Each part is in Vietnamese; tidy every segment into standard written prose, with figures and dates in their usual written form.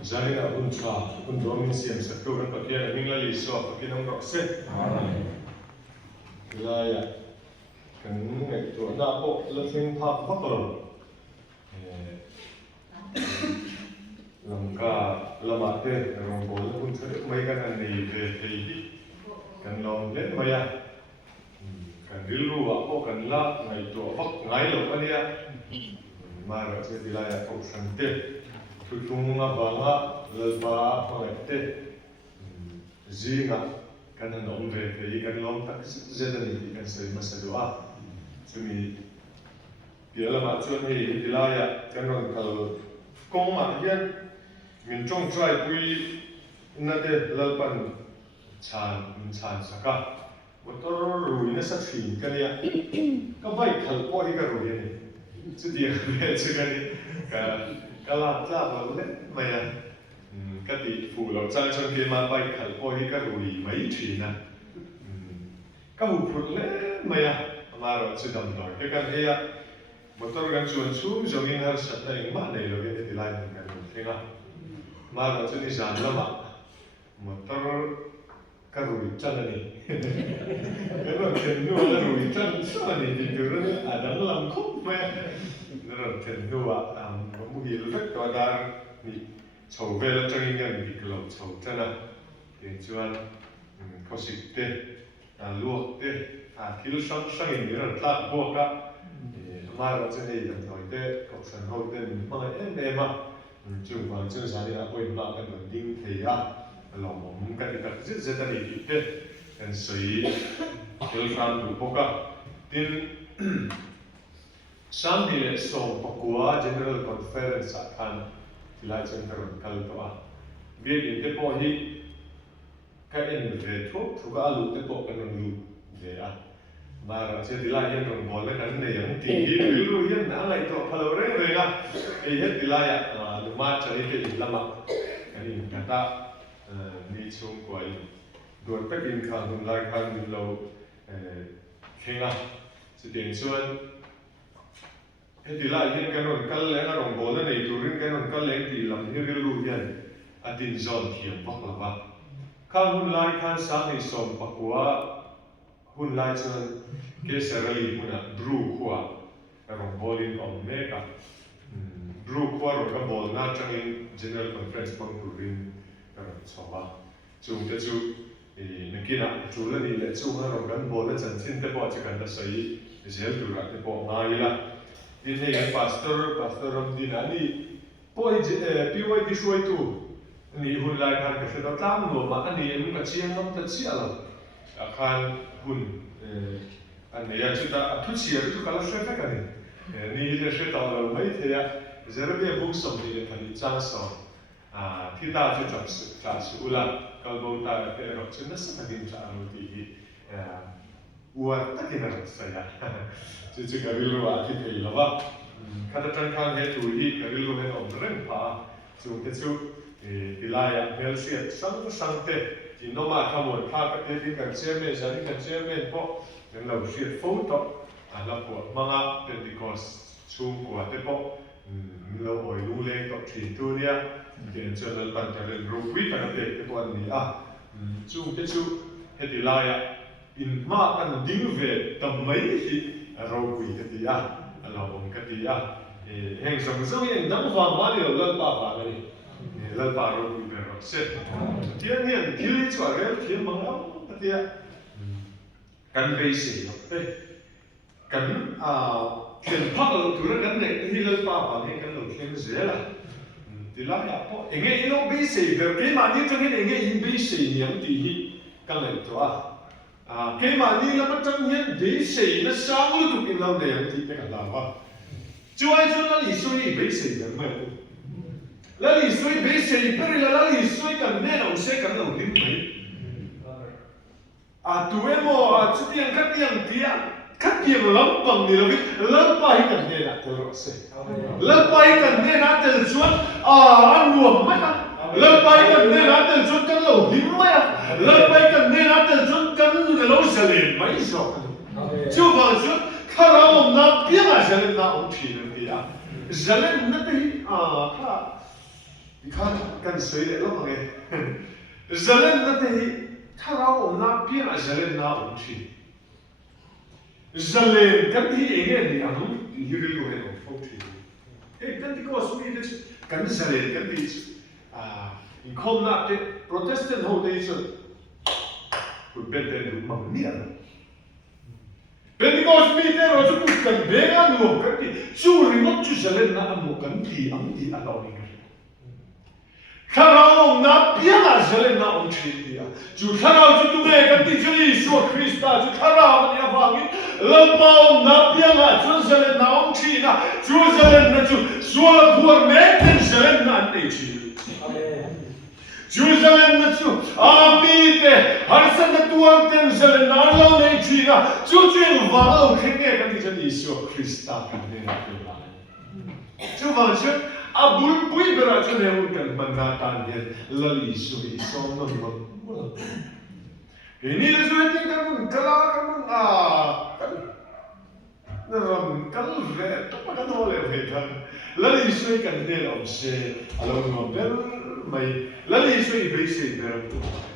Jadi nak unca, untuk misian satu kan pakai ni lagi so pakai nama Crusade. Laya, kan itu nak pok lefeng pak Pastoral. Langka lama deh, orang boleh pun cari mereka ni deh kan long deh maya. Kan dulu apa kan lah, ngai tu apa ngai lo kan dia. Mara jadi laya kau santai. Tutunga banga lalpa pangete zinga kan nombre ke kan lom tak zedani kan sai masadua sumi biala ma chuan hi dilaya kan ron kal kong ma hian min chong trai pui nate lalpan chan saka motor ruina sa thin kan ya ka bai khal po hi ka ruina ni chu dia le chu kan ni ka kalau tak boleh, maya, kati fulau cang cang dia mapai kalau ini karui, mai cina, kau boleh, maya, amaro sedang dor, kan dia motor kan cuan jongin harus ada yang mana lo ini di lain kan, tengah, amaro jadi jangan lama, motor karui cang ni, kalau kenu karui cang sana ni di turun ada lampu, maya. Nó thành nua một gì rất là đa thì sầu về là trong những cái lẩu sầu chân à thì chuan có xịt tê luộc tê thiếu sáng sáng hình như là tlak buộc á mà rồi trên này làm thổi tê có sản hậu tê mà em à chung vào chung sáng đi là quên mà cái mình đinh thì lòng mồm cái rất rất là nhiều tê cái sấy thiếu sáng đủ buộc á tin sáng thì là song Pastoral General Conference akan tilai centron kalau tu biar ini tepo hi kain retro juga alu tepo kan alu dia mara saya tilai yang orang boleh kan ni yang tinggi dulu yang nala itu kalau orang mereka yang tilai rumah cari ke lama ini kata ni cung kuai dua pekin kan mulai kan dulu kena sedang cuan Heti la yin kanon kal leng arong bola nei turin kanon kal leng ti lam ni rilu hian atin zon thiam pak lava ka hun lai khan sang ni som pakua hun lai chuan ke sarali huna bru khuwa arong bolin om meka bru khuwa ro ka bol na changin general conference pang turin arong chawa chung te chu nakina chu la ni le chu arong kan bola chan thin te po chakan da sai zel tu ra te po ngai la ini yang pastor di nani, poi piwai di suai tu, ni hun lai kan kesedak tamu lo, mak ni yang muka cian nom tak cial, akan hun, ane ya cerita tu cial itu kalau saya kan ni dia saya tahu lo, mai dia, jadi dia bukan dia kan cang so, kita tu tak sekolah, kalau kita perok cina sebagai cang di, uat tak kena saya. Jadi karilu aku pilih lava. Kata tangkang itu hi karilu hen omren pa. Cuma tu wilayah Malaysia sang te. Di nama kamu pa kata kan chairman jadi kan chairman po. Dan lalu siat foto. Lalu mga Pentecost cuma te po. Lalu oi lule kau cintu dia. Dia jual pantaran rupi kan te po ni Cuma tu wilayah in makan dingve tamai hi. Rawi ketia, alawang ketia, heng sama-sama yang dalam faham ni Lalpa faham ni, Lalpa rawi berok set. Dia ni yang kiri cuaca dia mengau ketia, kan basic, kan kenapa turun kan ni Lalpa faham ni kan lokeng zela. Dilah apa? Enggak ini basic, berkemah ni jangan enggak ini basic yang tinggi kan itu cái mà đi là bắt chân nhân để xì nó sáng lúc tụi lâu này thì cái cả làm à chú ai cho nó lì xuôi bị xì được mà là lì xuôi bị xì cái này là lì xuôi cần nên ông sẽ cần ông điểm mấy tụi em mà chú tiền cắt tiền lắm bằng gì là biết lắm bay cần nên là tôi nói sẽ lắm bay cần nên là từ xuống ăn luộc mấy lắm bay cần nên là từ xuống cái lẩu điểm mấy lắm bay cần nên là từ xuống cái lẩu xà lìn mấy số chú bảo chú khá là ông nó biết là xà lìn nó ông chỉ được gì xà lìn nó thì kan soi le lo nge zalen na te hi tharao na pian a zalen na om thi zalen kan hi enge ni anu hiril lo he fo thi kan ti ko sumi de kan zalen kan ti in kom na te protestant ho de so ku bete du ma ni ana Pentecost meeting also put kan bega no kan ti su remote chu zalen na amo kan ti am ti alo ni Karao na piana zelen na om chitia. Ju karao ju tu me kan ti jeli so Krista ju karao ni avangi. Lalpa na piana ju zelen na om china. Ju zelen na ju so por me ten zelen na ne chi. Amen. Ju zelen na ju amite har san na tuan ten zelen na lo ne china. Ju ju va lo khenge kan ti jeli so Krista kan ne na. Ju va ju abul pui beraja lewat kan manatan dia lali suri sono di mana. Ini le suri tinggal kalah kamu neram kalau vet apa kan boleh vetan lali suri kan dia omse alam ngobel mai lali suri besi beram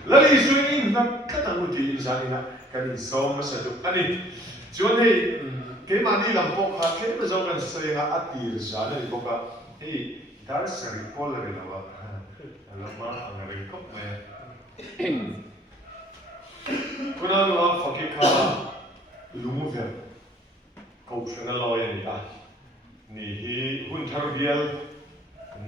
lali suri nak kata muti insani nak kan som satu ani cuman hey kemani lampok ke bezokan seringa atir sana di boka Hey, dar sari pola de lava. Lama angare kop me. Kuna no fakika lumuver. Kau shana loya ni Ni hi hun tarbial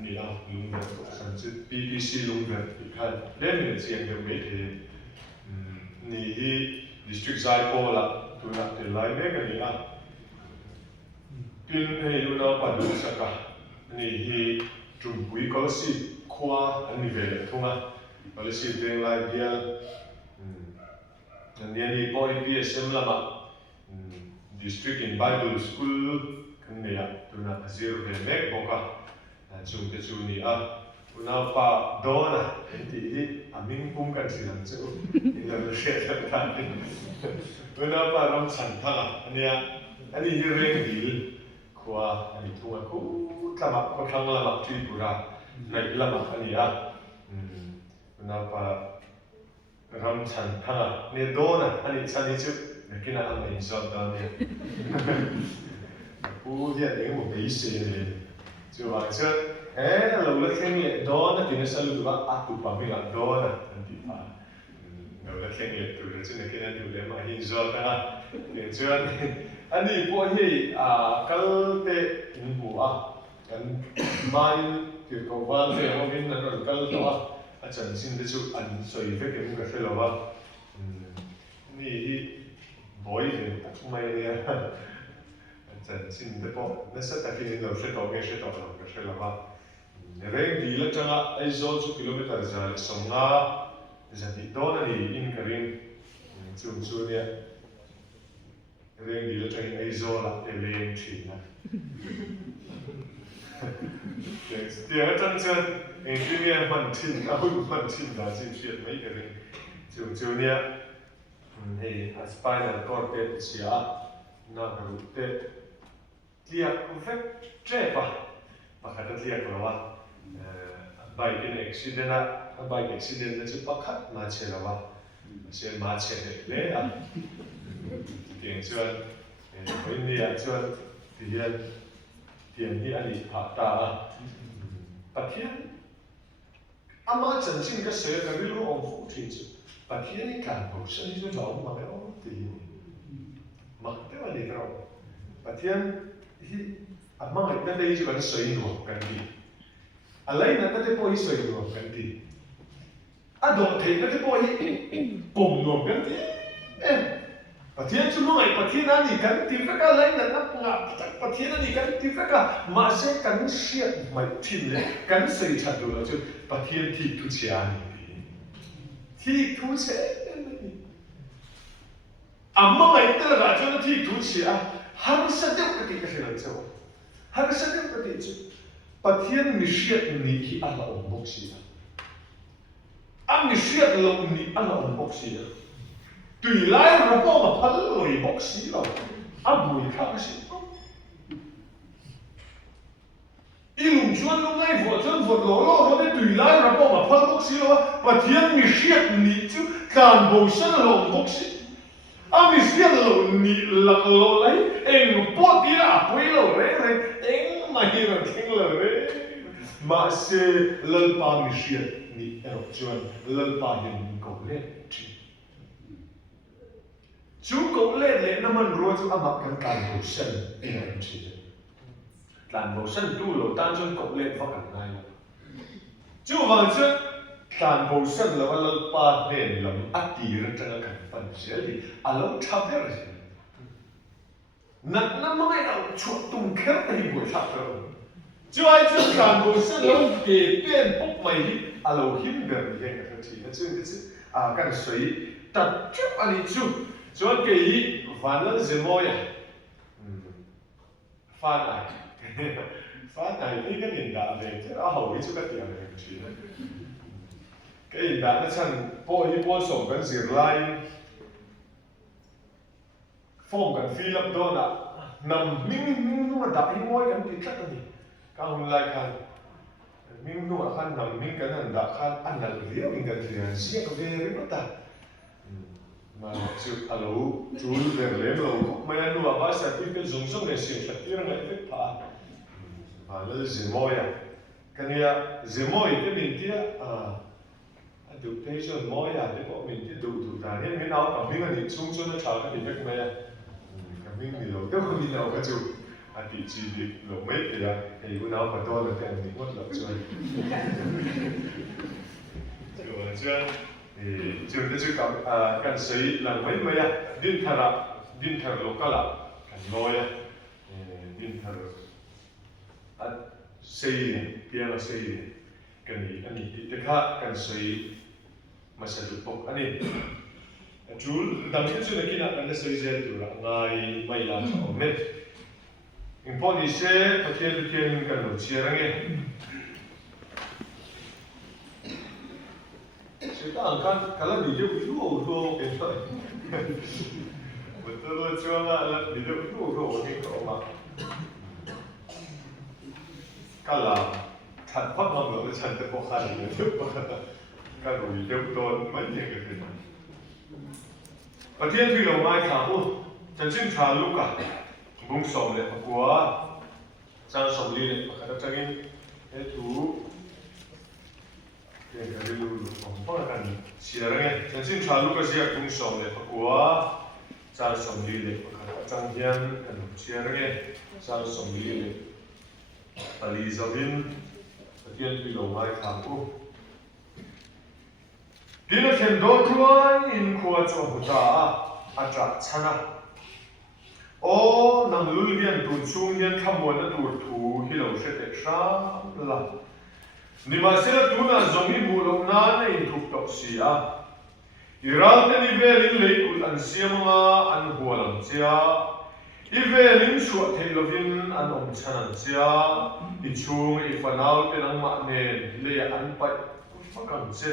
ni lumuver sanjit BBC lumuver ikan. Len siang de mete. Ni hi district zai pola tu nak de lai me ni Pin hey luna padu saka. Ni hi trumpui kolasi kwa ani vele tunga kolasi deng lai dia ni boy PSM lama district in Bible school kan ya tuna zero de mek boka chung te chu ni una pa dona enti hi aming pum kan silang chu ila le shet kan una pa ram chan tha ani hi reng dil kwa ani tunga ku lama ko kang lama tui pura nai lama ani kenapa ram chan thanga ne dona ani chani chu nekina am in shot down here u dia ding mo be se ne chu wa chu lo le keng le dona tin sa lu ba atu pa mi la dona anti pa lo le keng le tu chu nekina du le ma hin shot ta ne chu ani po hi kal te in bu kan mai thì cầu van thì ông biết là nó cần đó chẳng xin để chụp ảnh soi với cái người phải làm apa ni boy thì mai này chẳng xin để bỏ nó sẽ tại khi nó sẽ tao cái sẽ làm apa reng đi là chẳng ai zo chục km ra sông na giờ thì đó là đi in cái reng chum này reng đi là chẳng ai zo là để lên chỉ na Dia chân chân, anh kia nghe phần chín, phần chín là chín chuyện mấy cái này, chiều nha, thì spinal cord tê xia, na cái tê, liệt phép trẻ ba cái đó liệt rồi ba, bike accident là chỉ bắt khát mà chết rồi ba, sẽ mà chết đấy tiếng chuyện, với nia chuyện, tiền hi ani ta pathian ama chan chin ka se ka ri lo om fu thi chu pathian ni kan bo san ni lo ma me om ti ma te wa ni ro pathian hi ama ngai ta dei chu kan soi no kan ti alai na ta te po hi soi no kan ti a do thei na te po hi kom no kan ti Pathian cuma ngai pathian ani kan ti ka lai na nga pathian ani kan ti ka ma se kan siat mai tin le kan sei chat do chu pathian ti tu chia ni ti tu che amma ngai ta ra chu ti tu chia har sa de ka ti ka se lan chu har sa de ka ti chu pathian mi siat ni ki ala om bok sia am mi siat lo ni ala om bok sia tùy lái nó có mà phấn lùi bốc xí rồi áp bùi khác cái gì ilum chuan lo ngai vua chuan vượt lỗ lỗ nó đến bốc xí lo và thiên mi siết nị chứ càn bầu sân lồng bốc xí mi siết lồng nị lặng lộ lấy em bót tí là quấy lộ đấy em mày là kinh lộ đấy mà se Lalpa mi siết nị em chuan Lalpa hiện cầu lên chú cầu lên lệ nó mình rồi chú mặc cái càn bầu sân in em chỉ càn bầu sân tu lộ tan chuan cầu lên phát cảnh này chú vàng chứ càn bầu sân là vào Lalpa nền làm ati ra trang cảnh phần xế thì lâu chắp hết rồi nặng lắm mấy nào chuột tung khép thì buổi chắp rồi chú ai chứ càn bầu sân lâu kể bên bốc mày lâu hiếm gần như cái gì nó chứ cái suy đặt chép anh chú chú anh kể Vanlalzemawia phan này thì cái nhìn đã về chứ hầu như chú cái tiền này cái chuyện cái nhìn đã nó chẳng bộ sống cái gì lại phong cái phi lập đó là nằm mình nó đã in ngôi cái gì khác gì các ông lại khăn mình nó khăn nằm mình cái này đã khăn ăn là liễu mình cái gì riêng về đấy mà ta mà chú alo chú về lấy lâu mà anh nuôi ba sẽ biết cái dùng sống để sinh hoạt tiếng này biết phá Vanlalzemawia cái này Zemawia cái mình kia exhortations Mawia cái có mình kia đủ ta nên mình nào cả mình là chung chung nó chào cái mình cái này cái mình thì lâu cái mình nào cái chú bị chỉ bị lâu mấy cái bữa nào phải đo được cái mình mất lâu chưa chưa thì chưa cái chú cái sấy là mấy mấy din thar local cái Mawia din thar xây piano xây cái này cái khác cái xây mà sẽ được bốc anh ấy chú đằng trước chú này kia là cái xây dễ được là ngày mai là cho mệt import đi xe có thể cái nội chia ra nghe sẽ ta ăn cái là đi được đủ cái thôi betul là chưa là đi được đủ cái có mà cái là thật phát ngôn ngữ chân thực bộc hành như thế cái rồi tiêu tốn mấy nhiều cái gì và thiên thủy lầu mai thả u chân chính thả lúc cả bung sòng lệ của trang sòng ly lệ và các trang in cái thú cái lưu không có là cái gì đó nghe chân chính thả lúc cái gì bung sòng lệ của trang sòng ly lệ và các trang hiền cái gì đó nghe trang sòng ly lệ Alizavin thiên thủy lầu mai thả u cái nó khen đôi thôi in khoa cho hụta atra chana ô nang lul hian tu chung hian khamon na tur thu hi lo hre te sha la ni ma se tu na zomi bu lo na na in thup tok si a iral te ni velin leikul an siama an hualam chia i velin shuat thei lovin an om chanan chia i chung i fanal pe nang ma nen le an pai fakam che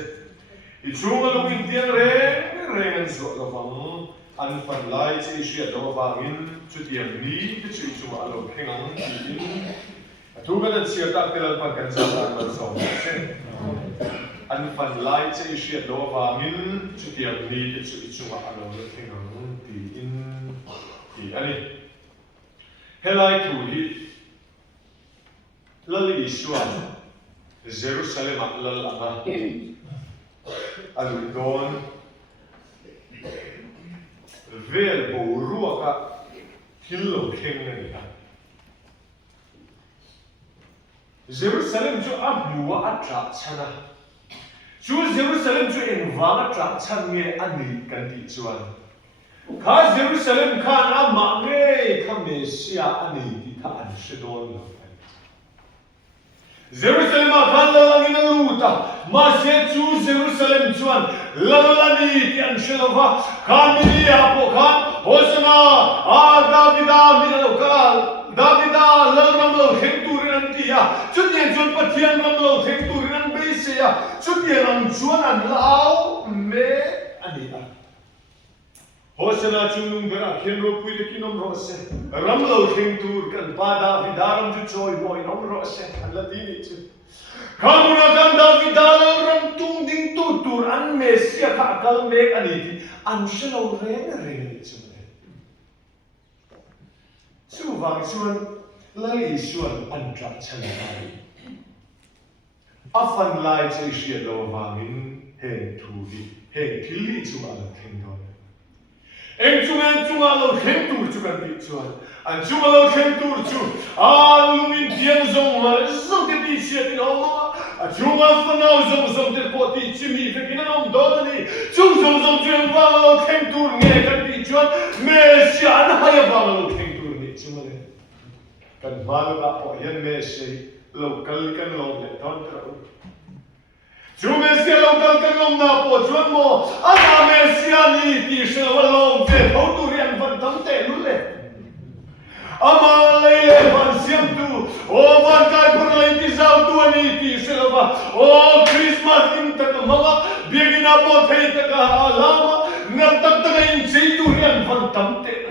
i chung lo in tiang reng an shuat lovang an fan lai che shia do wangin chu tiang ni te chu chu alo khengang in thu kan an sia ta tel pan kan sa an so se an fan lai che shia do wangin chu tiang ni te chu chu alo khengang ti in ti ani helai thu hi lali iswa Jerusalem lal anga aludon vel bo ruaka thillo kheng na ni Jerusalem chu abua atra chana chu Jerusalem chu engwanga tra chan nge ani kan ti chuan kha Jerusalem khan ama nge kha Mesia ani ti kha an shedon lo Jerusalem khan lalangin luta ma se chu Jerusalem chuan lalani ti an shelova khamini apo khan hosana Davida min lokal Davida lalram lo khengturin an tia chutien chon pathian ram lo khengturin an beisia chutien an chuan an lao me ani a hosana chunung bera khenro puile kinom rose ram lo khengtur kan pa Davida ram chu choi moi nom rose an latini chu kamu akan David dalam ram tung ding tutur an Mesia kakal mek aniti an selaw rena cuma. Suwang suan lali suan antrak canai. Afan lai cai siat lawangin heng tuhi heng tili cuma alam kengdon. Eng cuma alam kengtur cuma di cuan. An cuma alam kengtur cu. Alumin tiang zong mar zong di siat ino. Cuma fanau zong terpoti cimi fekinan om donani. Zong cuan wang alam kengtur ngekan di cuan. Mesia an haya wang alam kengtur ni cuma le. Kan malu apa yang Mesia local kan long le ton terus. Cuma Mesia local kan long na po cuan mo. Ana Mesia ni di sewa long te thau tu rian van tam te lu le. Ama le van siam tu. O van kai pun le di zau tu ni di sewa. O Christmas in tak mama biagin apa thei tak alama nak tak in sei tu rian van tam te.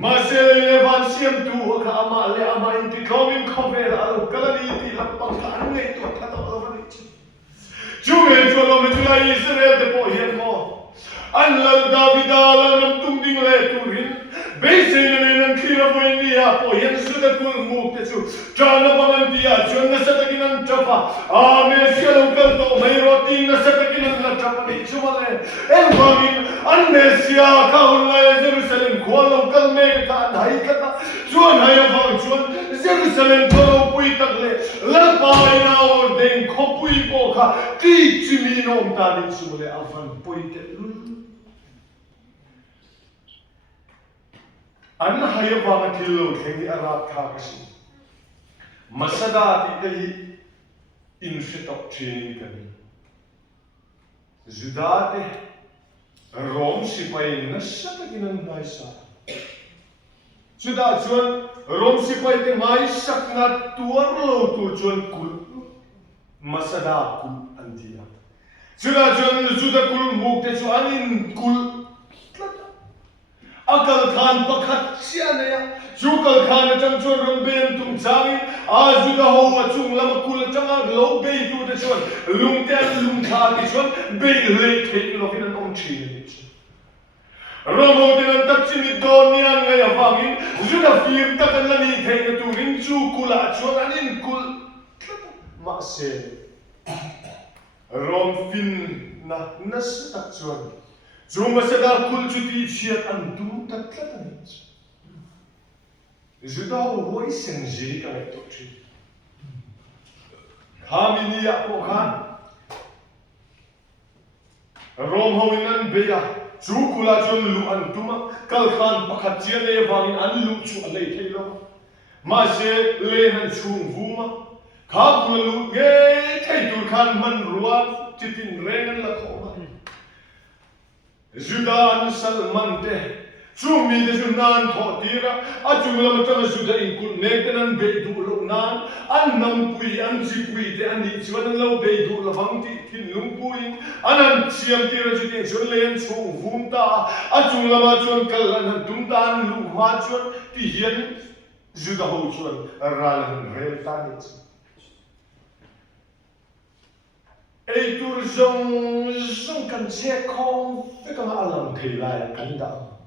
Masih levan siam tu ka ama inti coming cover alu kalani ti lapang ka anne tu kata orang itu. Cuma Israel de po hian mo. Anlal David alam tungding le turin. Besin nan kira po India po hian sudah kul mukte su. Jana bangan dia jana satakinan capa. Mesia lokal to mai roti na satakinan na capa ni cuma le. Bangin an Mesia kaun le Jerusalem ko lokal me ka dai kata. Juan hai bang juan Jerusalem ko pui tak le. Lalpa ina or den ko pui po ka. Ti chimi nom ta ni cuma le afan pui te. An haya bang thilo khengi arat kha kasi. Masada ti dei infitok training kani. Judate Rom sipai nasatakinan naisa. Juda juan Rom sipai te mai sakna tuar lo tu juan kul masada kul antia. Juda kul mukte juanin kul akal khan pakhat siana ya jukal khan chang chuan ram ben tum changi aju da ho ma chung lam kul changa lo be tu de chuan lung ten lung kha ki chuan be le thei lo hin om chi ni ramo den tak chi ni don ni an ngai awangin juda fir tak an lani thei na tu rin chu kula chuan anin kul ma se rom fin na nas tak chuan Cuma sedar kul cuti siat antum tak kelihatan. Sudah woi senji kan itu sih. Kami ni aku kan. Rom hawinan beya. Cukula jon lu antuma kalkan pakacian le wangin an lu cu alai thelo. Masih lehan chung vuma. Kau lu ge thai turkan man ruan citin rengan lakoma. Juda Salman de Cumi de Junan Totira Acumula Matana Juda Inkul Nekanan Bedu Nan Annam Pui Anjipui de Anichuan Low Bedu Lavanti Tin Lumpui Anan Siam Tira Judin Julian Chung Vunta Acumula Machuan Kalan Dumdan Lu Machuan Tijan Juda Hochuan Ralan Rel Tanit Eitur zong kan che kong fe kan alam thei lai kan da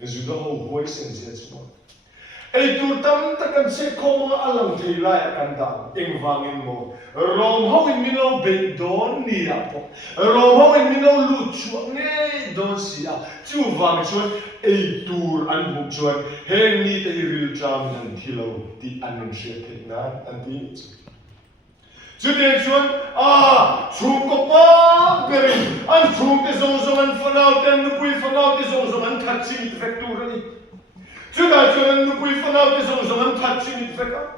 zuda ho hoi sen je chmo eitur tam ta kan che kong alam thei lai kan da eng wangin mo rom ho in mino be don ni apo rom ho in mino lu chu nge don si a chu wang chuan eitur an bu chuan heng ni te ril jam nan thilo ti anun she thei na an ti Jadi cuan cukup beri an cukup zong-zongan fanau dan nupui fanau zong-zongan touching faktor ni. Juga cuan nupui fanau zong-zongan touching faktor.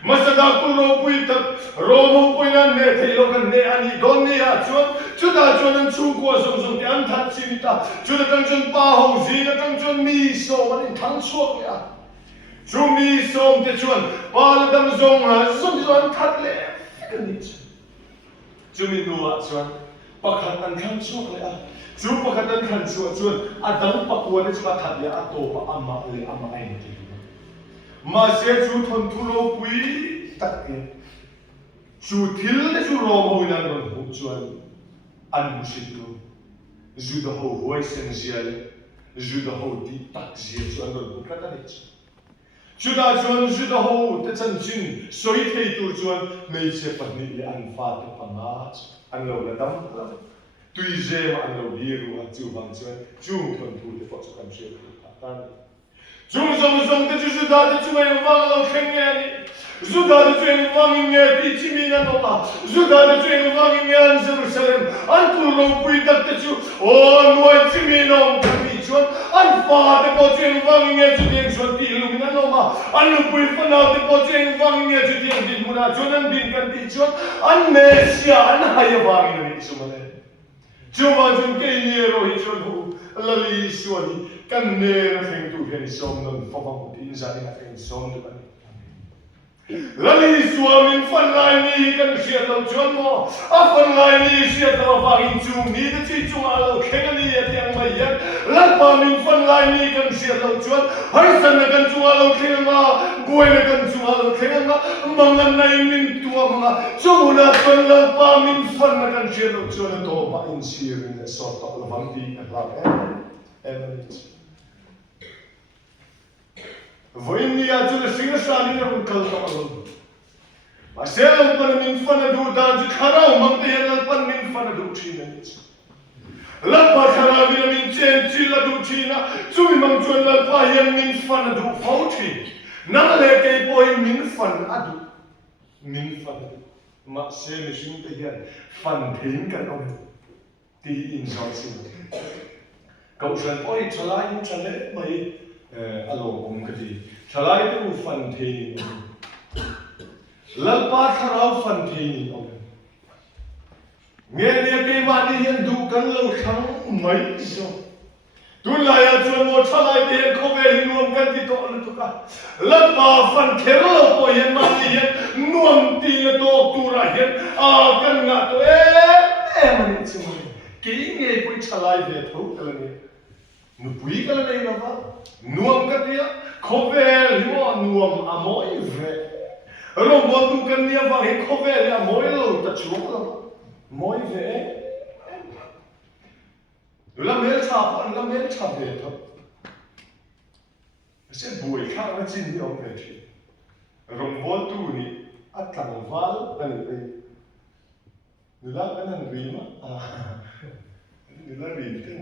Masa dah kulo pui tak romo pui nan ne telokan ne ani don ne ya cuan. Juga cuan cukup zong-zong di an touching ta. Juga kan cuan pahau zina kan cuan miso mani tang suak ya. Cuan miso te cuan paladam zong zong tat le. Cumi dua cuan, pakatan kan cuak le cuma pakatan kan cuak cuan, adang pakuan cuma tadi atau ama le ama ini. mà sẽ chú thôn thu lô quý tắc kì chú thiếu là chú rô môi năng bằng hụt chuan ăn mù xịt luôn chú đã hầu hôi sen ziel chú đã hầu đi tắc ziel chuan bằng hụt rát đít chú đã chuan chú đã hầu tất chân chín xoay thay tu chuan mấy chế phát nị ăn phá tập bằng á ăn lâu là đâm lắm tuy dễ mà ăn lâu đi rồi chú vang chuan chú thôn thu để phát cho cảm xúc tan chúng dòng cái chú đã để chú ấy vang lâu khen nghe chú đã để chú ấy vang nghe đi chỉ mình ăn mà chú đã để chú ấy vang nghe ăn Jerusalem ăn tu lâu quý đặc để chú nuôi chỉ mình ông cái gì chuan ăn phá để có chú ấy vang nghe chú tiếng chuan đi luôn ăn mà ăn lúc quý phân nào để có chú ấy vang nghe chú tiếng đi muốn chuan ăn đi cần đi chuan ăn Messia ăn hay vang nghe đi chú mà này chú vang chuan cái nhiều rồi chuan hu là lý xuân căn nề là thành tụ hiện sống nên phong phong tin ra là thành sống được anh là lý xuân mình phân lại ni căn siết lâu chuan mò phân lại ni siết lâu vang chung ni để chỉ chung alo khen ni thì anh mày nhá Lalpa mình phân lại ni căn siết lâu chuan hay sân là căn chung alo khen mà bùi là căn chung alo khen mà mong này mình tua mà chú là phân Lalpa mình phân là căn siết lâu chuan là to ba in siêu là sọt tọt là vang đi là em với nia chú là sinh ra đi làm câu tao luôn mà sẽ làm phần mình phân là đủ đàn chú khá đâu mang tới làm phần mình phân là đủ chi này làm ba khá là vì mình chen chi là đủ chi na chú mình mang chuan làm ba hiện mình phân là đủ pháo chi nãy lệ cái bôi mình phân là đủ mình phân mà sẽ mình sinh tới hiện phân thiên cái ông thì in sao xin cậu chuyện ôi trả lại những trả lệ mấy alo ông cái gì trả lại cái phần thì Lalpa kharau phần thì ông nghe nghe cái mà đi hiện đủ cần lâu tháng mấy rồi tôi lại chuan một trả lại tiền không về nuông cần thì tội là tôi cả Lalpa phần khéo lâu của hiện mà đi hiện nuông thì là tôi tu ra hiện cần ngã tôi em mà đi chơi kỹ nghe tôi trả lại về thấu cái này nu pui cái này là vad nuông cái gì không về limo nuông à mỗi về rồi bọn tu cái này vào hiện không về là mỗi lâu ta chuộc lắm mỗi về làm hết chạp về thôi sẽ bùi khác nó chín đi ông về chứ rồi bọn tu này ăn cẳng val cái này người ta cái này gì mà người ta gì thế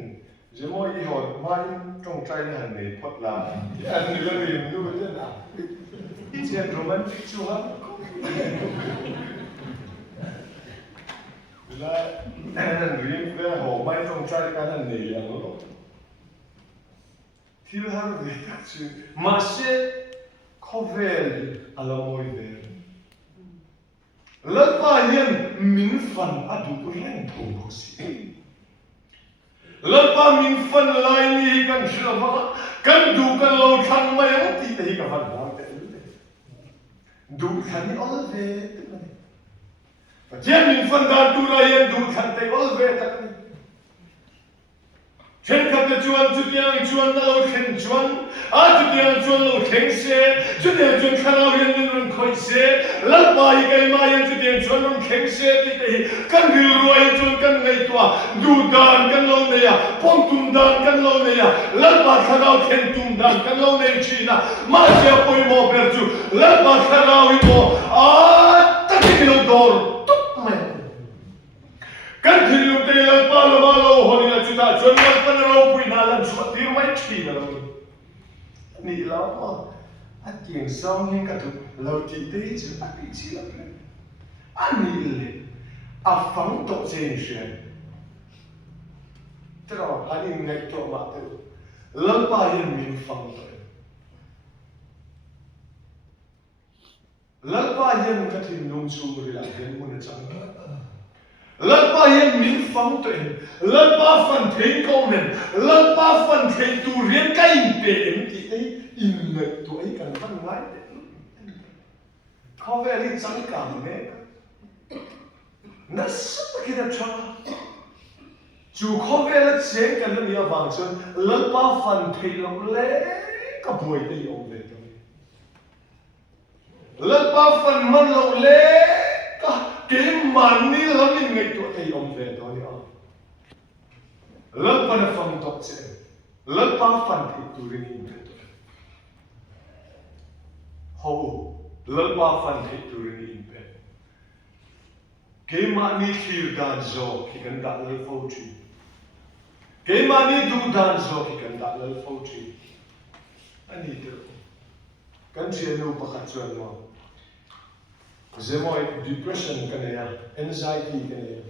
giờ mỗi ý hỏi mai trong trai là hành nghề thoát là anh người ta gì như vậy thế nào chuyện romantic chú hả là anh riêng về hỏi mai trong trai cái hành nghề là nó thiếu hàng về các chuyện mà sẽ có về à là mỗi về lớp ba hiện mình phần à đủ cái rèn thổ bốc xí Lalpa mình phân lại ni kan sửa vợ kan du kan lâu thằng mày ông thì thấy cả phần làm thế du thằng đi all về và trên mình phân đàn tu lại yên du thằng thấy all về tất cả trên các cái chuan lâu khen chuan chuan lâu khen xe chuan khăn áo yên nên khơi xe Lalpa cái mai yên chuan lâu khen xe thì thấy kan đi ruồi chuan kan ngày tua du đàn kan lâu này à phong tum đàn kan lâu này à Lalpa khăn áo khen tum đàn kan lâu này chi na mà sẽ bôi mò bẹt chu Lalpa khăn áo imo tất cái lâu đor tốt mày kan thì lúc đấy Lalpa là bao lâu hồi là chúng ta chuẩn bị phân lâu bùi na lần suốt tiếng mấy chi là nị lắm mà anh tiếng xong nhưng cả tụi lâu thì đấy chứ anh bị chi lắm anh nị lệ phẳng tổ trên chuyện thế nào anh đi ngay chỗ mà thế Lalpa hiện mình phẳng tổ Lalpa hiện cái thì nông xuống rồi là hiện muốn chẳng Lalpa hiện mình phẳng tổ Lalpa phần thiên công mình Lalpa phần thiên tu riêng cái em thì ấy in lệ tụi ấy cần phân lái có vẻ đi chẳng cảm nghe nó sắp khi đã cho chú có vẻ là chế cái lần này vàng xuân Lalpa phần thiên lòng lẽ cả buổi đây ông về thôi Lalpa fan man lo le ka ke man ni lamin ngai tu thei om ve to ni om. Lalpa na fang tok che. Lalpa fan thi tu ring in ve to. Ho lalpa fan thi tu ring in ve. Ke ma ni thir dan zo ki kan da le fo chi. Ke ma ni du dan zo ki kan da le fo chi. Ani te. Kan chi no pa khat chuan mo. Zemoi depression kanaya, anxiety kanaya.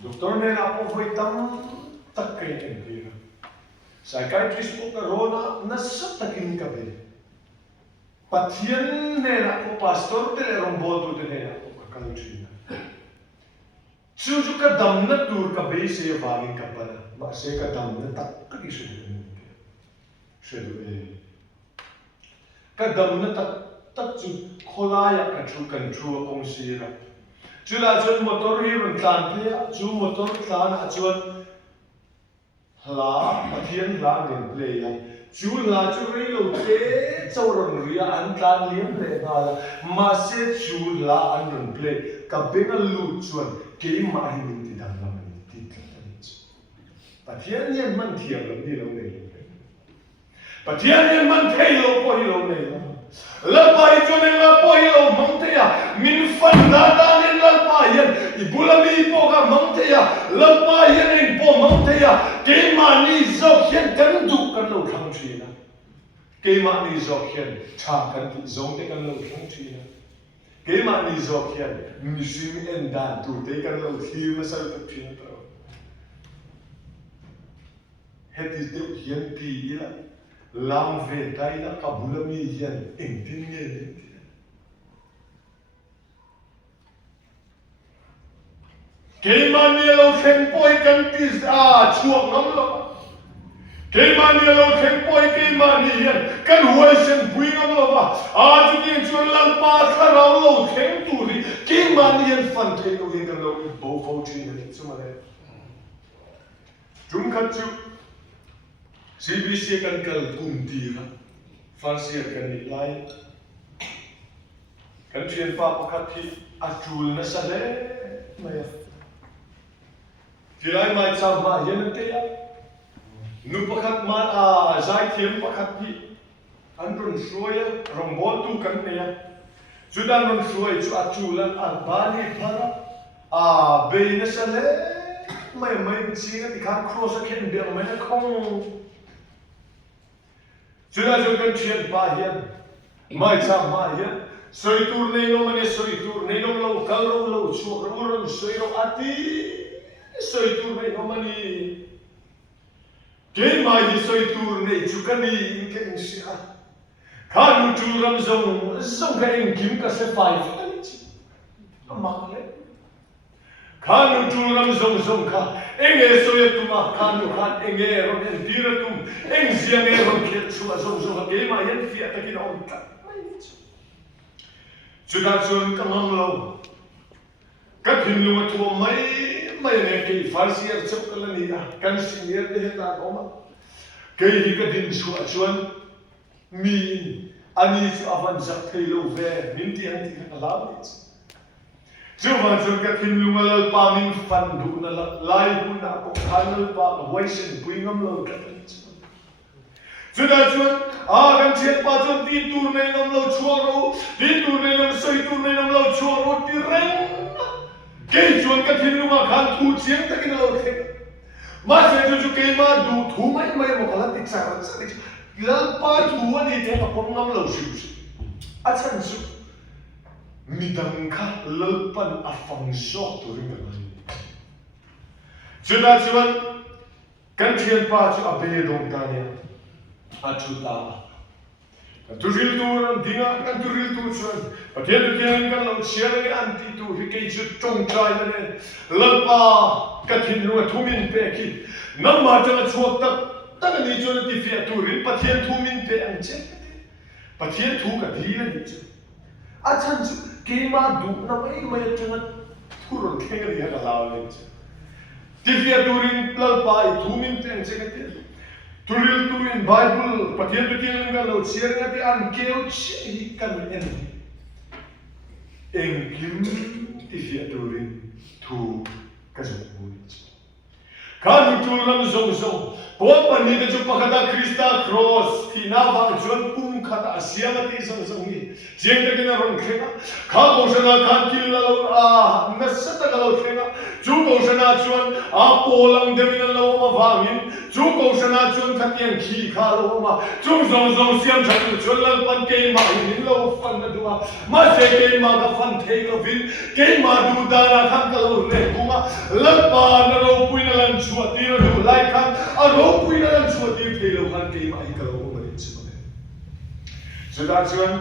Doktor ne na po voi tam tak kay empira. Psychiatrist po karona nasa takin ka be. Patien ne na po pastor tele romboto tele na po kakalutrin. Suju ka dam na tur ka be se vagin ka para. Ma se ka dam na tak ka isu de. Shedu e. Ka dam na tak chu kholaya ka chu kan chu kong sira chula chun motor hi run tlan phia chu motor tlan a chuan hla pathian hla run play ya chu hla chu rei lo te chau run ria an tlan liam le ngala ma se chu hla an run play ka benga lu chuan ke ma hi min ti dang lam ni ti tlan pathian yen man thiam lo ni lo nei pathian yen man thei lo po hi lo nei Lalpa itu ni lalpa yang mangtaya min fan nada ni lalpa yang ibulami poga mangtaya lalpa yang ni po mangtaya kemani zokhen kan du kan lo thang china kemani zokhen cha kan ti zong te kan lo thang china kemani zokhen mishim en dan tu te kan lo thi ma sa ta china to het is de yen pi ila Lang ve tai la kabulami yan engtin ye Keimani lo kempoi kan tis chuak ngam lo Keimani lo kempoi keimani yan kan huai sen pui ngam lo ba chu kin chu lalpa kharau lo kem tu ri keimani yan fan thei lo yin kan lo bo fo chi ni chu ma le Jum khat chu CBC kan kal kum tira Farsia kan ni lai kan thian pa pakhat thi achul na sa le maya Tilai mai cha ma yen te ya nu pakhat ma zai thiam pakhat thi an run shroya rombol tu kan ne ya chudan run shroy chu achulan an bani phara be na sa le mai chi ti khan cross ken be mai na khong Sudah juga cian bahagian, macam bahagian. Soitur nengo mana soitur nengo lau kalau lau sururan soiro ati soitur nengo mani. Kemai soitur ne juga ni ikan sia. Kanu curam zong kain kim kasih five ani. Amakle. Kanu curam zong ka. Enge soyatuma kanu kan enge ron entiratum eng siang ron kiat suma zong kema yen fiat takin onta. Sudah sun kamang lau. Katin lu tua mai ne ke farsier chokala ni kan senior de ta koma. Ke hi katin suan mi ani su avan zak thelo ve minti anti alaw. Cuma katin lu ngalal pamin fan du na lai pun ako kanal pa waisen puingam lo katin. Sudah kan chet pa chun ti tur nei nam lo chuaro ti tur nei nam soi tur nei nam lo chuaro ti reng ke chuan katin lu ma khan thu chiang takin lo the ma se ju ke ma du thu mai mo kala ti cha sa ni lalpa thu ani te ka pom ngam lo siu achan su midang kha lalpan afang zo tu ring ngai sudah kan chet pa chu abe dong ta ne achuta turil tu dinga kan turil tu chuan pathian tiang kan lo chiang anti tu hi ke chu tong trai ne lalpa kathin lu thumin pe ki namma chang chuak tak ni chuan ti fia turil pathian thumin pe ang che pathian thu ka thi na ni chu achan chu ke ma du na mai chang thurul theng ri ha la le chu ti fia turin lalpa thumin pe ang che ka ti Turil tu in Bible pathian tu kilang kan lo share ngati an keu chi kan en engkim ifia turin tu kazumuni kan tulam zong po pani ka chu pakada Krista cross tinawang chuan pum khata asiamati zong ni jeng ka kina ron khenga kha ko sana kan kilalo a nasata galo khenga chu ko sana chuan a polang devin lo ma wangin chu ko sana chuan khatian khi kha lo ma chu zong siam chan chuan lal pan ke ma hin lo fan na duwa ma se ke ma ka fan thei lo vin ke ma du da na khan ka lo re kuma Lalpa na ro pui na lan chuat ti ro lai khan a ro pui na lan chuat ti thei lo khan ke ma hi ka lo ma rin chi ma so da chuan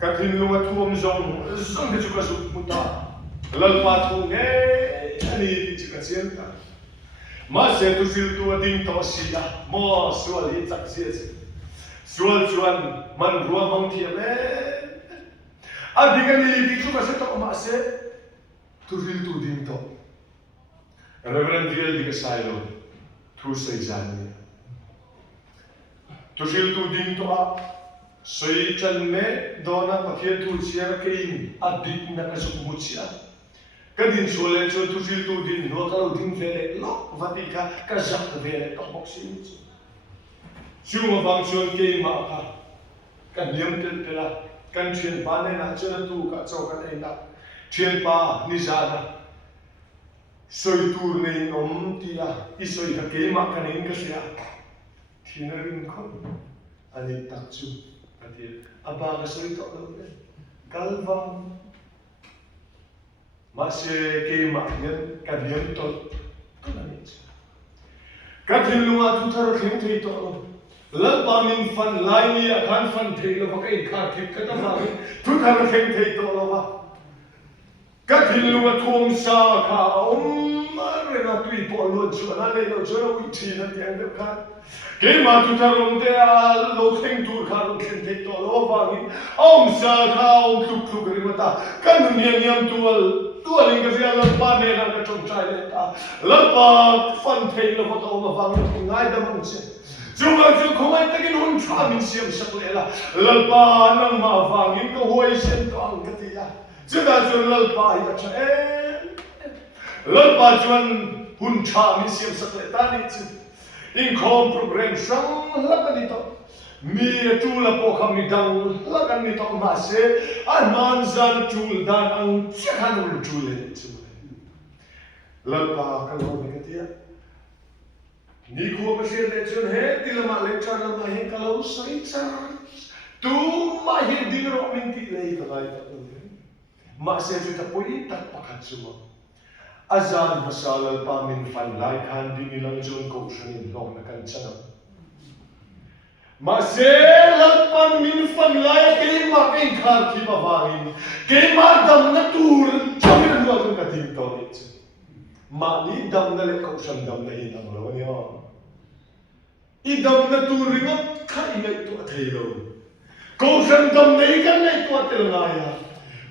ka thin lu ma thuam zong ke chu ka su muta Lalpa thu nge ani ti chu ka chen ta ma se tu sil tu ding to si da mo sual hi chak sia sual chuan man ruam mong thiam a digani ti chu ka se to ma se tu sil tu ding to Reverend Real di Casailo, tu sei zanni. Tu sil tu ding to a, sei chan me dona pakia tu siara kein adik na kasukumutia. Kadin sualen so tu sil tu ding no kalau ding vele lo vatika kazak vele to boxing. Siuma bangsuan kein ma ka. Kan diam tel pela kan chien pa ne na chana tu ka chau kan enda. Chien pa ni zana. Soi tur nei nom tia isoi ka ke ma kan in ka sia thinarin khon ani takchu ati aba ka soi to lo le kalvam ma se ke ma yen ka diam to na ni ka thin lunga tu thar khem thei to lo Lalpa min fan lai ni a khan fan thei lo ka in kha thik ka ta ma tu thar khem thei to lo wa các thiên lưu thuông xa cả ông rồi là tùy bỏ luôn chuyện anh đây đâu chơi đâu chỉ là tiếng được khác cái mà chúng ta làm thế à lâu thanh tu khá lâu khen thế to lâu vàng ông xa khá ông khúc cái mà ta cái người niệm tua linh cái gì là ba này là cái trong trái này ta lớp ba phân thế là bắt đầu mà vàng thì ngay đâm ông chứ chúng ta không ai tới cái nón cha mình xem sắc lệ là lớp ba nâng mà vàng cái huay xem toàn cái gì à chúng ta chuẩn Lalpa hi cha Lalpa chuẩn hun cha mi siam sak le ta ni chu in khom program sang la ka ni to mi tu la po kham ni dang la ka ni to ma se an man zan tu dan ang cha han ul tu le chu Lalpa ka lo ni ka tia ni ko ma se le chun he tilama lecture la ma he ka lo sai cha tu ma he ding ro min ti le ta lai ta ma se ju ta pui tak pakhat chuwa azan masal pa min fan lai khan ding ilang chun ko shanin long na kan chana ma se Lalpa min fan lai ke ma ke khar ki ba wangin ke ma dam na tur chomin lo kan ka ding to ni ma ni dam na le ko shan dam na hin ang lo ni ha I dam na tur ringot khai ngai to thei lo ko shan dam nei kan nei to tel na ya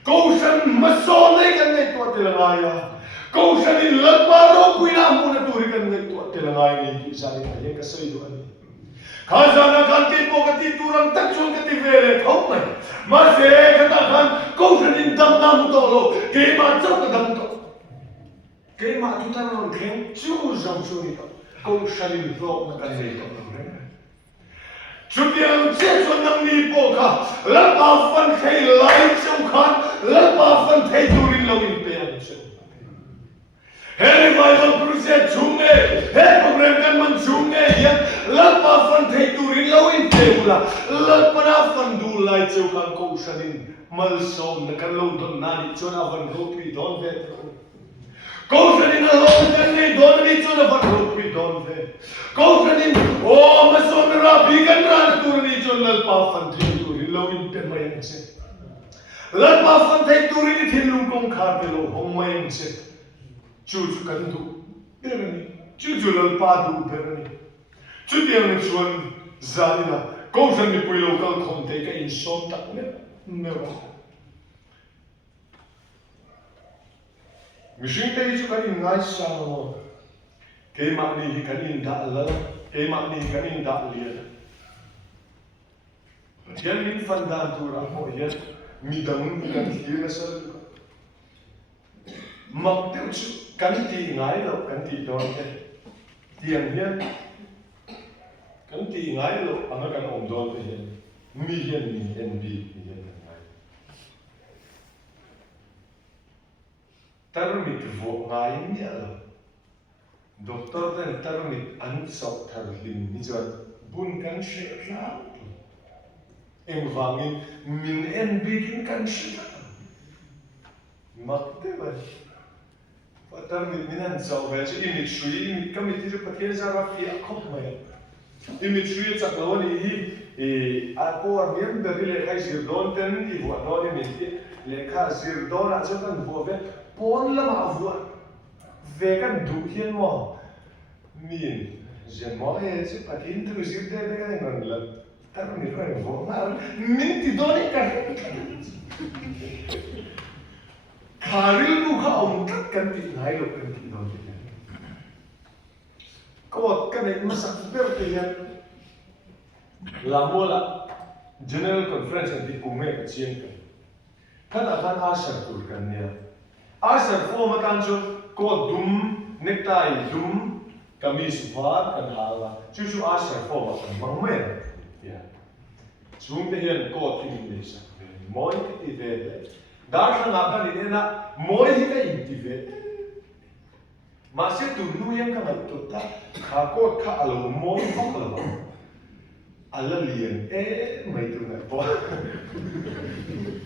câu sân mất số lấy cái này tuột từ là ai à câu sân đi lật qua đâu quy nam muốn là tuổi cái này tuột từ là ai này thì sao đi phải cái sợi đồ anh khá ra là căn tin bộ cái tin tu rằng tất chung cái tin về để không này mà sẽ cái ta khăn câu sân đi đâm đâm to lo cái mà chắc là đâm to cái mà chúng ta nói khen chú dòng chú đi to câu sân đi rộng là cái này to Chúng ta sẽ cho năm ni bộ cả Lalpa phân thay lại trong khăn Lalpa phân thay tu rin lâu in bèn chung Hết Bible Crusade chung nghe Hết program kan man chung nghe Lalpa phân thay tu rin lâu in bèn là Lalpa na phân du lại trong khăn câu sân in mal som na kan lâu don na ni cho na van rốt vì don về câu sân in na lâu kan ni don ni cho na van rốt vì don về câu sân in oh mà son ra bigan ra tu ni cho Lalpa phân thay tu rin lâu in bèn mai anh sẽ Lalpa phân thay tu rin thiên lung công khar về lâu hong mai anh sẽ chú kan du berani chú Lalpa du berani chú tiang chuan zanina câu sân ni pui local không thấy cái in som tak ne Missionary chú kan in ngai sao cái mà đi thì kan in đã lỡ cái mạng này cái mình đã liền hiện mình phân đàn tu ra mọi hiện mình đừng cần khí mà sao mặc tiêu chú cắn thì ngái đâu cắn thì đó thế tiền hiện cắn thì ngái đâu anh nó cắn ổn đó thế hiện mi hiện mi hiện bi mi hiện ngái tarmit vô ngái nhẹ rồi doctor dan tarmit an sọc thar lim ni chuan bun kan she ra em vangin min en bigin kan she mặc thế vậy và tarmit min an sọc về chứ image suy image kam ti chu pathian ra ra fi khop mai image suy chắc lo ni a por miếng de le khai sir don ten i vo no ni mi le kha sir don a chu kan vo ve pon la ma vo về căn đủ hiên mò miền dân mò ấy chứ phải tin từ dịp đây đây cái ngần là ta không biết phải vô mà mình thì đó đấy cả khá riêng lu khá ông tất cả tiền hai lục cái tiền đó chứ có cái này mà sắc bén thì hiện làm mua là general conference thì cùng mấy cái chuyện cái khá là khá asher tur cái này asher phô mà tan cho có đúng necktie đúng kamis var kan hala chu chu asher phô mà kan mang mê yeah chúng ta hiện có thiên lý sắc mỗi cái gì về dar sang apa ni na mỗi cái gì về mà sẽ tu nuôi em cái này tu ta khá có khá alo mỗi không là ala liền mấy tu này bỏ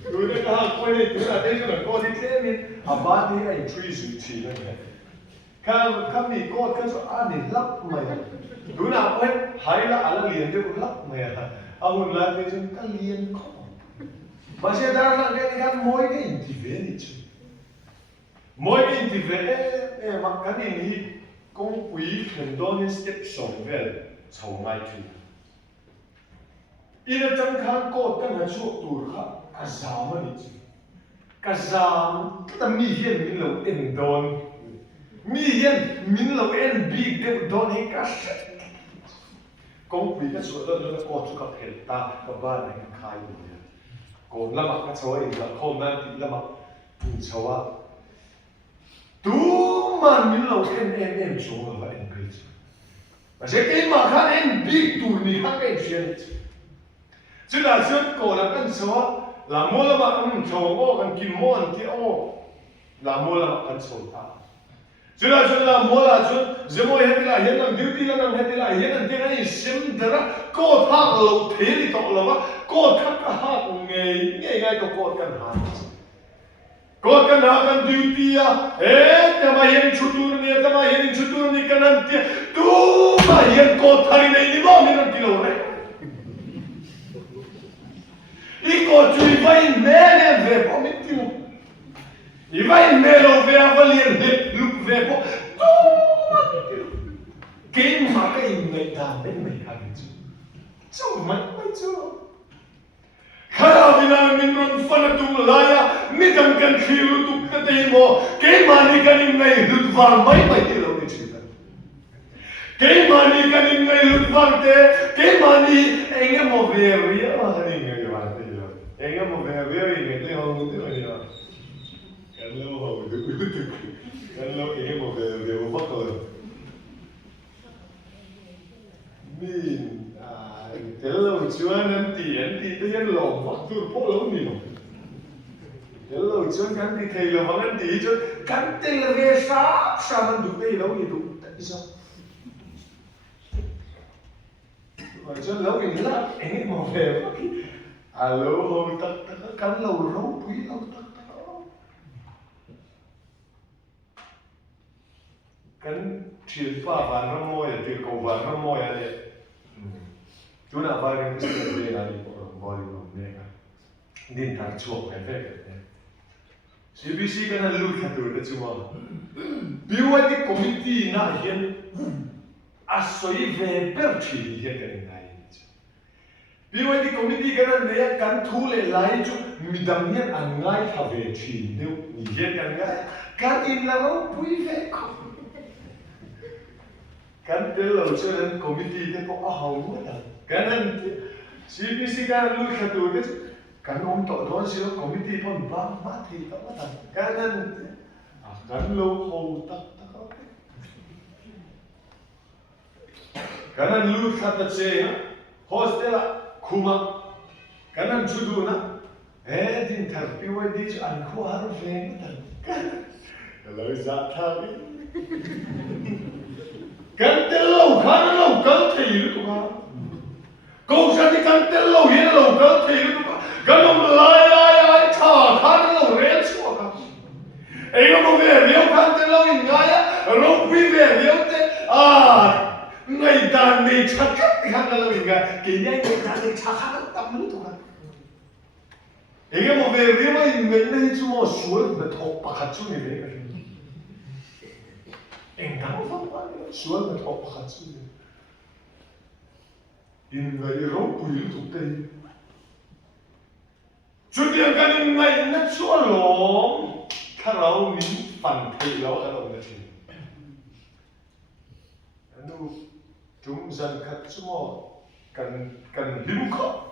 tôi đã khá quay này tu là đây cho nó có đi thế mình à ba thì anh truy sự chỉ này khá mình có cái số anh đi lắp mày tu nào quay hay là ala liền để lắp mày à ông là cái chúng ta liền không mà sẽ đa là cái mỗi cái gì về đi chứ mỗi cái gì về mà cái này công quý很多的 step 上về sau ngay去一个正看过跟他说多看个啥么你知个啥个米线民楼en don米线民楼en big 的 don ให้个啥công quý cái số đó nó có chút cái hiện ta các bạn này khai được còn là mặt cái số này là không nên thì là mặt số à tu mà mình lâu em số là vậy cái gì mà sẽ cái mà khác em big tu ni khác cái chuyện chứ là chuyện cổ là cái số là mua là mặt số ô cái kim mua thì ô là mua là mặt cái số ta chứ là chuyện là mua là chuyện giờ mua hết là hiện làm duty là làm hết là hiện làm tiếng này xem đó có thằng lâu thế thì tao là có thằng cái hàng ngày ngày có cái hàng có cái nào cái duty à tao mà hiện chút tuổi này tao mà hiện chút tuổi này cái nào thì tu mà hiện có thằng này đi bao nhiêu năm kilo này ý có chui vay mẹ này về bao nhiêu kilo ý vay mẹ lâu về bao nhiêu lúc về bao cái mà cái người ta bên mình làm gì chứ mấy chứ khá là mình còn phân tung lại mình đang cần khi lúc tung cái gì mà cái mà đi cái này lúc vàng mấy cái lâu đi chứ cái mà đi cái này lúc vàng thế cái mà đi anh em một về với mà anh em làm thế rồi anh em một về với anh em không có thế rồi cái lâu hồi cái lâu anh em một về với bắt rồi mình cái lâu chưa nên tiền thì cái nhân lòng bắt tôi phố lâu nhiều cái lâu chưa cắn thì thầy là vẫn tí chứ cắn thì là về sao mình đủ đây lâu thì đủ tại sao mà cho lâu thì lắm anh ấy mà về alo hồi tắc cắn lâu râu quý lâu tắc cắn chuyện pha vàng nó môi là tiền cầu vàng nó môi là vậy chú nào vay cái gì là đi bỏ đi làm này cả nên thằng chuột cái phép này CBC cái này lưu thật rồi đấy chứ mà biểu cái committee na hiện soi về bớt chỉ hiện cái này biểu cái committee cái này này cần thu lại chú mình đâm hiện anh ngay thà về chỉ nếu hiện cái ngay cần in là nó quý về không kan tel lo cho nên committee te po a hau mu ta kan an CPC kan lu khatu ke kan om to don si committee pon ba ma thi ta ma ta kan an kan lo ho tak tak kan an lu khata che hostela kuma kan an chudu na din therapy wa di an ko har ve ta lo za tha kan tel lo khan lo kal thei lu ka ko sa ti kan tel lo yin lo kal thei lu ka kan om lai tha khan lo rel chu ka ei mo ve leo kan tel lo in nga ya ro pi ve leo te ngai dan nei chak khan lo in nga ke nyai ke dan nei chak khan tam lu tu ka ei mo ve ve mo in ngai nei chu mo sual de thok pa kha chu ni ve ka Engkau apa? Sual met op gaat zoeken. In Europa hield op de. Zodat kan in mij net zo lang. Karau niet van heel erg net. En nu toen zijn kat zo kan limko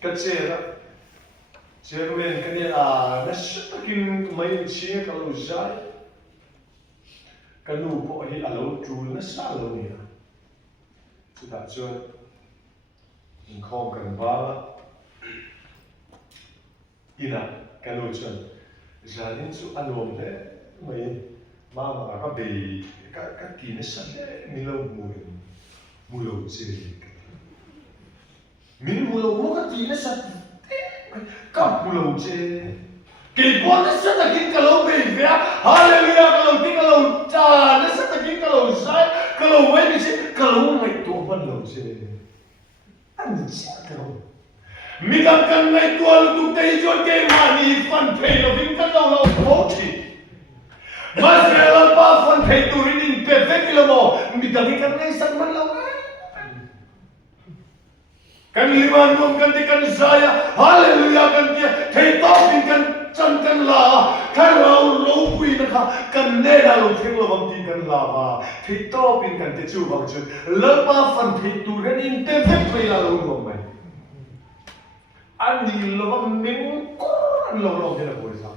kan zeggen. Zeggen kan je net zo in mijn zie kalau zij. Kanu po hi alo trul na sa lo ni chu ta chuan in khom kan ba ina kanu chuan zanin chu anom le mai ma ka be ka ki na sa le mi lo mu lo che min mu lo mo ka ti na sa ka mu lo che Kể quan nó rất là kinh cả lâu bền vẽ Hallelujah cả lâu kinh cả lâu trà nó rất là kinh cả lâu sai cả lâu mấy bị chết cả lâu mày tua phân lâu chết anh chết cả lâu mình gặp cần ngày tua lúc tụi tây cho cái mà đi phân phê nó vinh cả lâu lâu khó thì mà sẽ là ba phân phê tụi mình perfect cái lâu mình gặp cái ngày sẵn mất lâu kan liman mom kan kan saya hallelujah kan dia thei to bin kan chân kan la kan lo pui na kha kan ne da lo theng lo bang ti kan la ba thei to bin kan te chu bang chu Lalpa fan thei tu ren in te phek phei la lo ngom mai an ni lo bang ming ko an lo ke la boi sa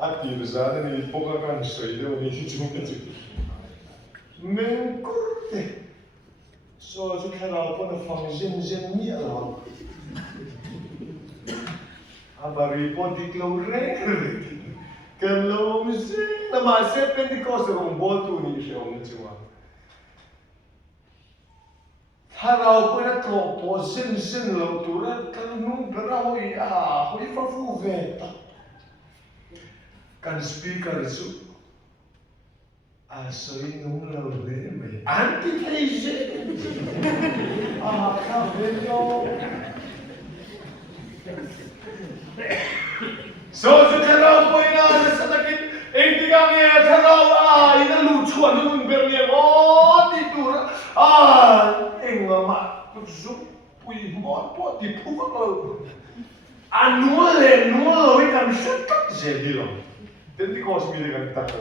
ati lo za ni poka kan soi de ni chi chu ke chu ming ko te so je kan al po na fang jen mi ala abari po dik lo re kan lo mi se na ma se pentecost rom bo tu ni she om ni chuma harau po na to po jen lo tu ra kan nu bra hoi hoi fa fu ve ta kan speaker su soi nung lâu về mày anti-Asian cabello so thằng bôi na sa takin engti ka nge thằng ina lu chuan nun bernie o ti tur engama zu pui mo po ti pu ko anule no we kan shut je dilo ten ti ko smile kan tak ka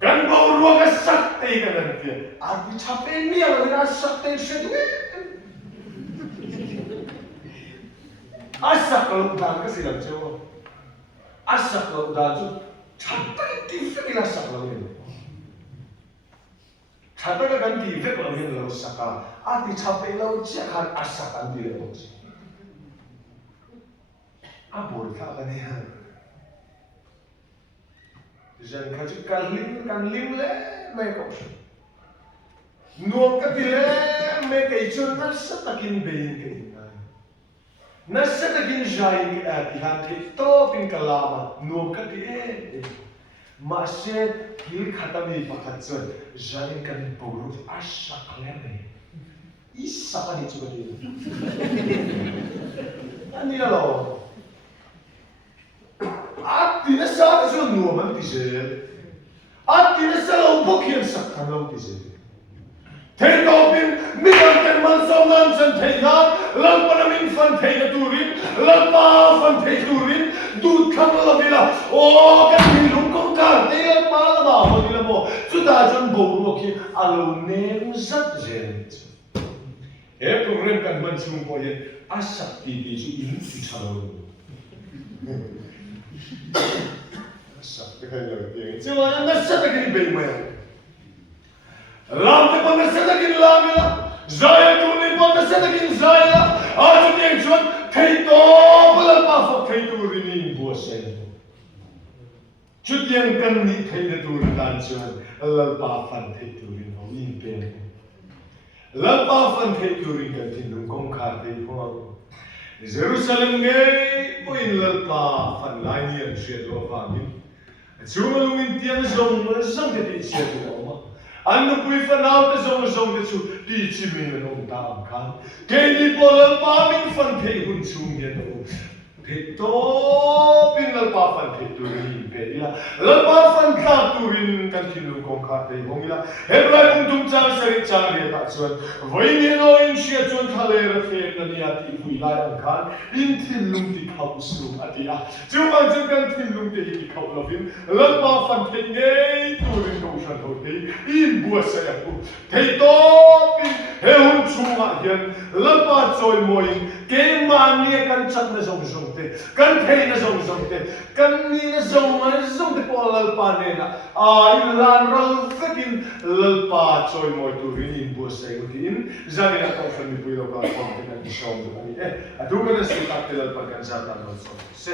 kan bau ruang ka sakte kan nanti abi chape ni ala na sakte shedwe asak kalau dan ka silam chewo asak kalau dan ju chatta ti fe ila sak lo ni chatta ka kan ti fe ko ni lo saka ati chape lo che kan asak an ti lo abur ka ka ni Jan kaju kan lim le me ko nuam ka tile me kai chun na satakin bein ke na satakin jain ke ati han ke to pin kalama nuam ka ti ma se kil khatami pakhat chun jain kan boru asha kale me isa pa ni chubani ani lo ati na sa so no man ti je ati na sa lo bokien sak kan lo ti je thei to bin mi kan man so nan san thei na Lalpa na min fan thei na turin Lalpa fan thei turin du kan la vila o kan mi lu ko ka te Lalpa mà hồi đi là bộ chúng ta chọn bộ một khi alo nem rất dễ em program cần mình chung coi như asap thì chú in chú chào asap cái này là tiếng chứ mà nó rất là cái bề mà làm thì bọn nó rất là cái làm là zaya tu ni bọn nó rất là cái zaya à chú tiếng chọn thầy to là ba phật thầy tu rini bùa sen chút tiếng cần đi thầy tu rini đàn chọn là ba phần thầy tu rini họ in bề Lalpa fan thei turin kan tin lung kong kha thei ho Jerusalem nge poin lalpa fan lai ni an shet lo va min chu lung in tiang zong ke ti shet lo ma an nu pui fan out zong ke chu ti chi mi no ta am khan ke ni po lalpa min fan thei hun chung ye no thei to pin lalpa fan thei turin pe ila lalpa fan ka turin kan tin lung kong kha thei hong ila hebrai bung tum chang sari chang re ta chuan voi ni no in shia chuan thale ra fe na ni ati hui lai an khan in tin lung ti khau su ati a chu ma chu kan tin lung ti ki khau lovin lalpa fan thei nge turin ko shan ho thei in bua sa ya pu thei to pin he hun chu ma hian lalpa choi moi ke ma ni kan chat na zong zong te kan thei na zong zong te kan ni na zong te po lalpa ne na a in lan rol fakin lalpa choi moi turin in bua sa in zani na ko fan ni pui lo ka pom te kan shom ni atu kan si tak te lalpa kan sa ta no so se